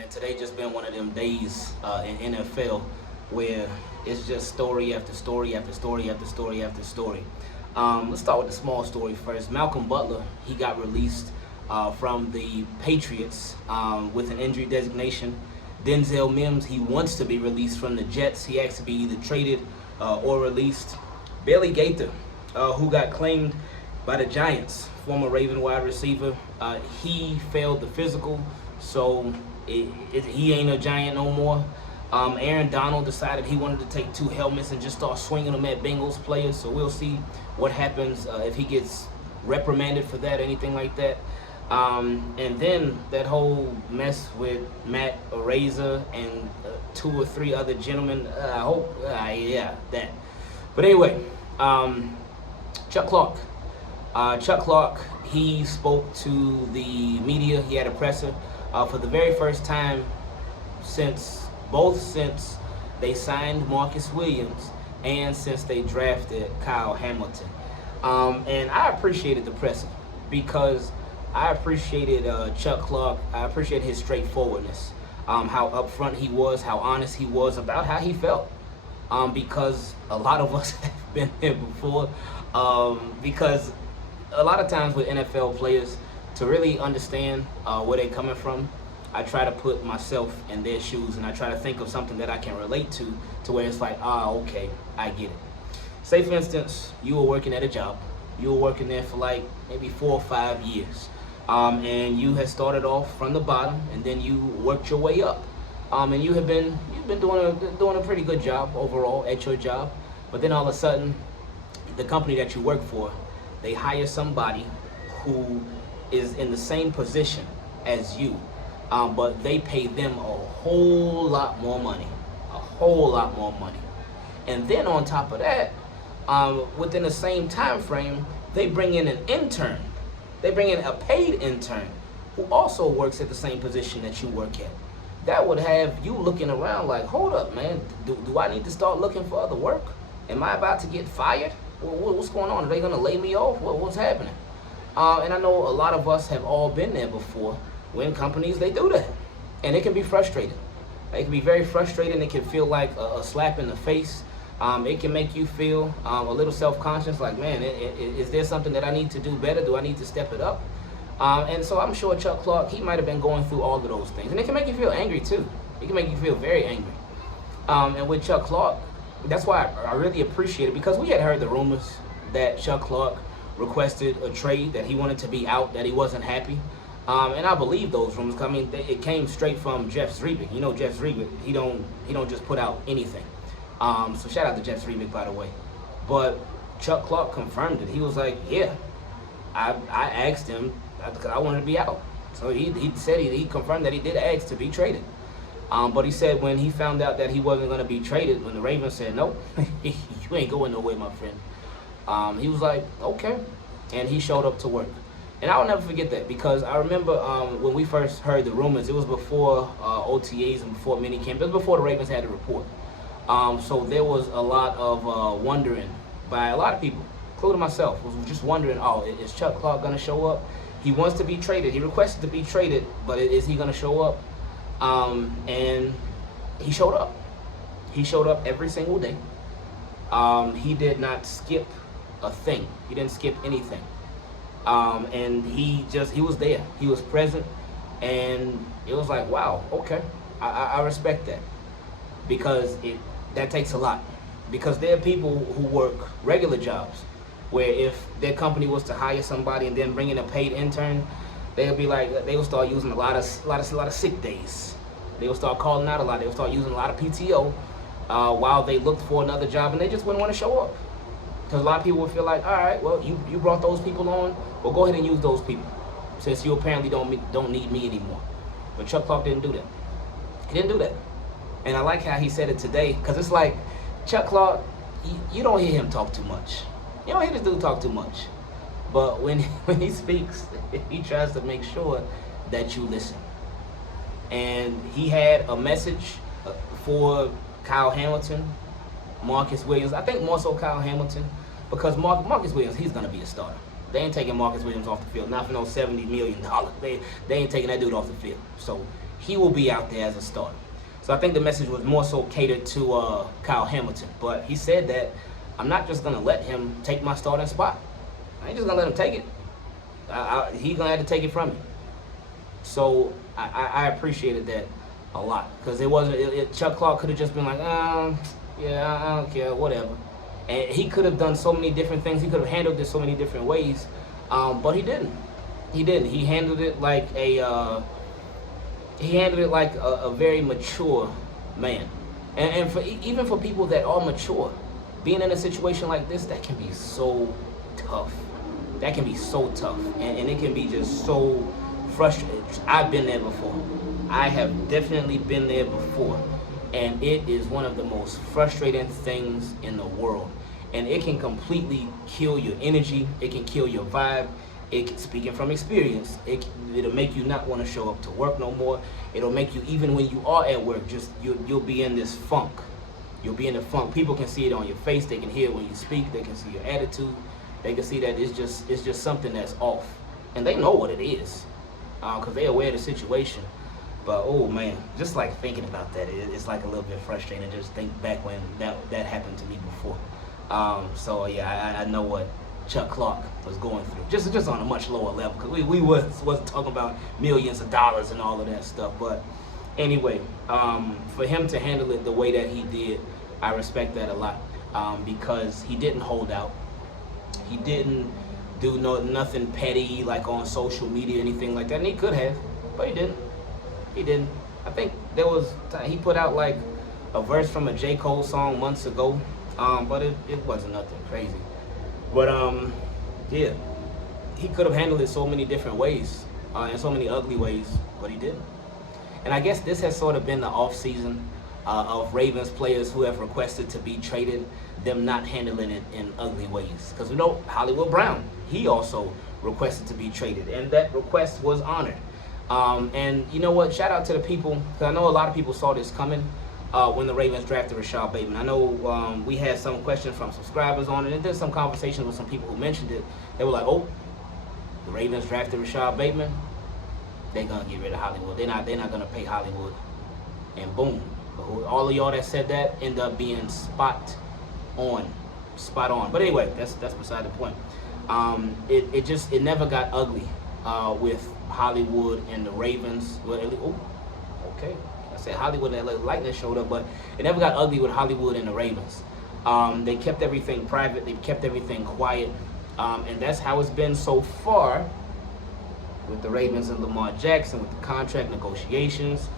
man. Today just been one of them days in NFL where it's just story after story after story after story after story. Let's start with the small story first. Malcolm Butler, he got released from the Patriots with an injury designation. Denzel Mims, he wants to be released from the Jets. He has to be either traded or released. Bailey Gaither, who got claimed by the Giants, former Raven wide receiver, he failed the physical, so he ain't a Giant no more. Aaron Donald decided he wanted to take 2 helmets and just start swinging them at Bengals players, so we'll see what happens if he gets reprimanded for that, anything like that. And then that whole mess with Matt Araiza and 2 or 3 other gentlemen, I hope, yeah, that. But anyway, Chuck Clark. Chuck Clark, he spoke to the media. He had a presser for the very first time since they signed Marcus Williams and since they drafted Kyle Hamilton. And I appreciated the presser because I appreciated Chuck Clark. I appreciate his straightforwardness, how upfront he was, how honest he was about how he felt. Because a lot of us have been there before. Because a lot of times with NFL players, to really understand where they're coming from, I try to put myself in their shoes and I try to think of something that I can relate to where it's like, okay, I get it. Say for instance, you were working at a job. You were working there for like maybe 4 or 5 years. And you had started off from the bottom and then you worked your way up. And you've been doing a pretty good job overall at your job. But then all of a sudden, the company that you work for, they hire somebody who is in the same position as you, but they pay them a whole lot more money, And then on top of that, within the same time frame, they bring in an intern. They bring in a paid intern who also works at the same position that you work at. That would have you looking around like, hold up, man, do I need to start looking for other work? Am I about to get fired? What's going on? Are they going to lay me off? What's happening? And I know a lot of us have all been there before when companies, they do that. And it can be frustrating. It can be very frustrating. It can feel like a slap in the face. It can make you feel a little self-conscious, like, man, is there something that I need to do better? Do I need to step it up? And so I'm sure Chuck Clark, he might have been going through all of those things. And it can make you feel angry, too. It can make you feel very angry. And with Chuck Clark, that's why I really appreciate it, because we had heard the rumors that Chuck Clark requested a trade, that he wanted to be out, that he wasn't happy. And I believe those rumors. I mean, it came straight from Jeff Zrebiec. You know, Jeff Zrebiec, he don't just put out anything. So shout out to Jeff Zrebiec, by the way. But Chuck Clark confirmed it. He was like, yeah, I asked him because I wanted to be out. So he said he confirmed that he did ask to be traded. But he said when he found out that he wasn't going to be traded, when the Ravens said, no, you ain't going nowhere, my friend. He was like, okay. And he showed up to work. And I'll never forget that, because I remember when we first heard the rumors, it was before OTAs and before minicamp. It was before the Ravens had a report. So there was a lot of wondering by a lot of people, including myself, was just wondering, is Chuck Clark going to show up? He wants to be traded. He requested to be traded, but is he going to show up? And he showed up. He showed up every single day. He did not skip a thing. He didn't skip anything. And he was there. He was present. And it was like, wow, okay. I respect that. Because that takes a lot. Because there are people who work regular jobs where if their company was to hire somebody and then bring in a paid intern, they'll be like, they will start using a lot of sick days. They will start calling out a lot. They will start using a lot of PTO while they looked for another job, and they just wouldn't want to show up. Because a lot of people would feel like, all right, well, you brought those people on, well, go ahead and use those people, since you apparently don't need me anymore. But Chuck Clark didn't do that. He didn't do that. And I like how he said it today, because it's like, Chuck Clark, you don't hear him talk too much. You don't hear this dude talk too much. But when he speaks, he tries to make sure that you listen. And he had a message for Kyle Hamilton, Marcus Williams. I think more so Kyle Hamilton, because Marcus Williams, he's going to be a starter. They ain't taking Marcus Williams off the field, not for no $70 million. They ain't taking that dude off the field. So he will be out there as a starter. So I think the message was more so catered to Kyle Hamilton. But he said that I'm not just going to let him take my starting spot. I ain't just going to let him take it. He's going to have to take it from me. So I appreciated that a lot. Because it wasn't, Chuck Clark could have just been like, yeah, I don't care, whatever. And he could have done so many different things. He could have handled this so many different ways. But he didn't. He didn't. He handled it like a very mature man. And even for people that are mature, being in a situation like this, that can be so tough. That can be so tough. And it can be just so frustrating. I've been there before. I have definitely been there before. And it is one of the most frustrating things in the world. And it can completely kill your energy. It can kill your vibe. Speaking from experience, it'll make you not want to show up to work no more. It'll make you, even when you are at work, you'll be in this funk. You'll be in the funk. People can see it on your face. They can hear it when you speak. They can see your attitude. They can see that it's just something that's off. And they know what it is because they're aware of the situation. But, oh, man, just like thinking about that, it's like a little bit frustrating to just think back when that happened to me before. So, yeah, I know what Chuck Clark was going through, just on a much lower level, because we wasn't talking about millions of dollars and all of that stuff. But anyway, for him to handle it the way that he did, I respect that a lot, because he didn't hold out. He didn't do nothing petty like on social media, anything like that, and he could have, but he didn't. He didn't. I think he put out like a verse from a J. Cole song months ago, but it wasn't nothing crazy. But yeah, he could have handled it so many different ways, in so many ugly ways, but he didn't. And I guess this has sort of been the off season of Ravens players who have requested to be traded, them not handling it in ugly ways. Because we know Hollywood Brown, he also requested to be traded, and that request was honored. And you know what? Shout out to the people, because I know a lot of people saw this coming. When the Ravens drafted Rashad Bateman. I know we had some questions from subscribers on it, and then some conversations with some people who mentioned it. They were like, oh, the Ravens drafted Rashad Bateman, they're going to get rid of Hollywood. They're not going to pay Hollywood. And boom. All of y'all that said that end up being spot on. But anyway, that's beside the point. It never got ugly with Hollywood and the Ravens. Oh, okay. I said Hollywood and LA Lightning showed up, but it never got ugly with Hollywood and the Ravens. They kept everything private. They kept everything quiet. And that's how it's been so far with the Ravens and Lamar Jackson, with the contract negotiations.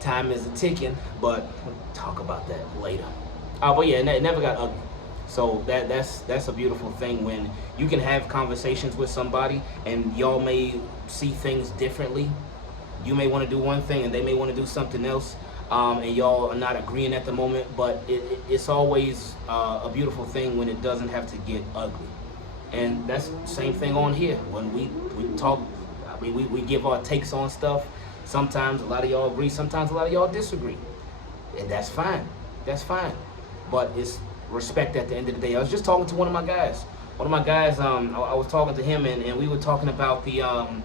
Time is ticking, but we'll talk about that later. But yeah, it never got ugly. So that's a beautiful thing when you can have conversations with somebody and y'all may see things differently. You may want to do one thing and they may want to do something else, and y'all are not agreeing at the moment, but it's always a beautiful thing when it doesn't have to get ugly. And that's the same thing on here. When we talk, we give our takes on stuff. Sometimes a lot of y'all agree, sometimes a lot of y'all disagree. And that's fine. That's fine. But it's respect at the end of the day. I was just talking to one of my guys. I was talking to him, and we were talking about the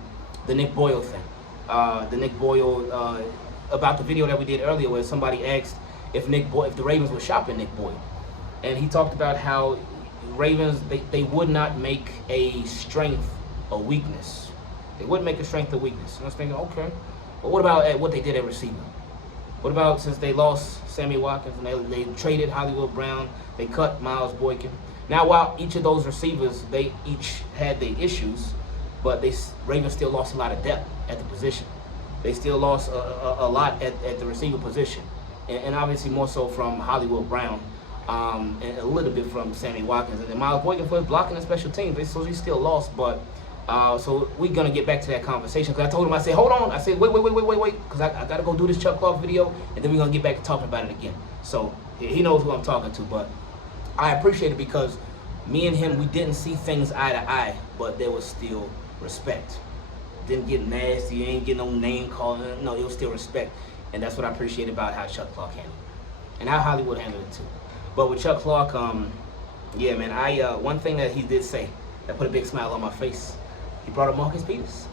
Nick Boyle thing. The Nick Boyle, about the video that we did earlier where somebody asked if the Ravens were shopping Nick Boyle. And he talked about how Ravens, they would not make a strength a weakness. They wouldn't make a strength a weakness. And I was thinking, okay, but what about what they did at receiver? What about since they lost Sammy Watkins and they traded Hollywood Brown, they cut Miles Boykin. Now, while each of those receivers, they each had their issues, but Ravens still lost a lot of depth at the position. They still lost a lot at the receiver position. And obviously more so from Hollywood Brown, and a little bit from Sammy Watkins. And then Miles Boykin for his blocking and special teams. So he still lost, but so we're going to get back to that conversation. Because I told him, I said, hold on. I said, wait, because I got to go do this Chuck Clark video, and then we're going to get back to talking about it again. So he knows who I'm talking to, but I appreciate it because me and him, we didn't see things eye to eye, but there was still respect. Didn't get nasty, ain't get no name calling. No, it was still respect. And that's what I appreciate about how Chuck Clark handled it. And how Hollywood handled it too. But with Chuck Clark, yeah, man, one thing that he did say that put a big smile on my face, he brought up Marcus Peters.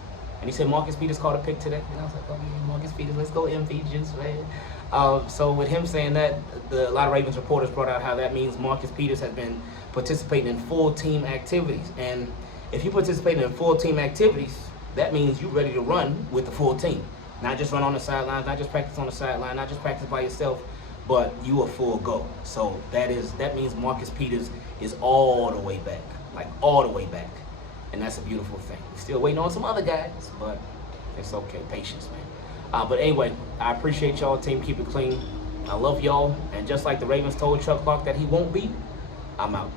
And he said Marcus Peters caught a pick today. And I was like, okay, Marcus Peters, let's go MP juice, man. So with him saying that, a lot of Ravens reporters brought out how that means Marcus Peters has been participating in full team activities. And if you participate in full team activities, that means you're ready to run with the full team. Not just run on the sidelines, not just practice on the sideline, not just practice by yourself, but you are full go. So that means Marcus Peters is all the way back, like all the way back. And that's a beautiful thing. We're still waiting on some other guys, but it's okay. Patience, man. But anyway, I appreciate y'all. Team, keep it clean. I love y'all. And just like the Ravens told Chuck Clark that he won't be, I'm out.